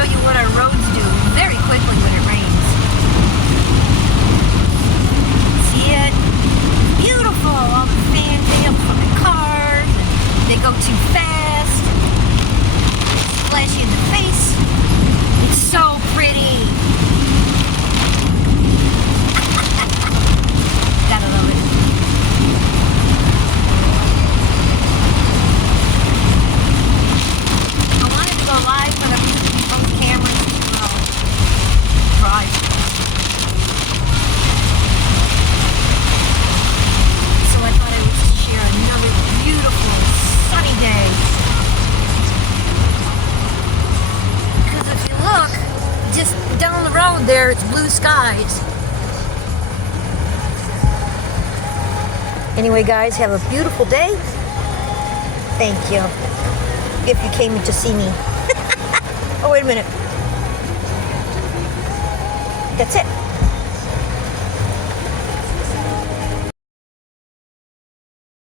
show you what our roads do very quickly when it rains. See it? Beautiful! All the fantails from the cars. They go too fast. Splash you in the face. It's so pretty. Gotta love it. I wanted to go live, but I'm using both cameras while drive. So I thought I would share another beautiful sunny day. Because if you look, just down the road there, it's blue skies. Anyway, guys, have a beautiful day. Thank you. If you came to see me. Oh, wait a minute. That's it.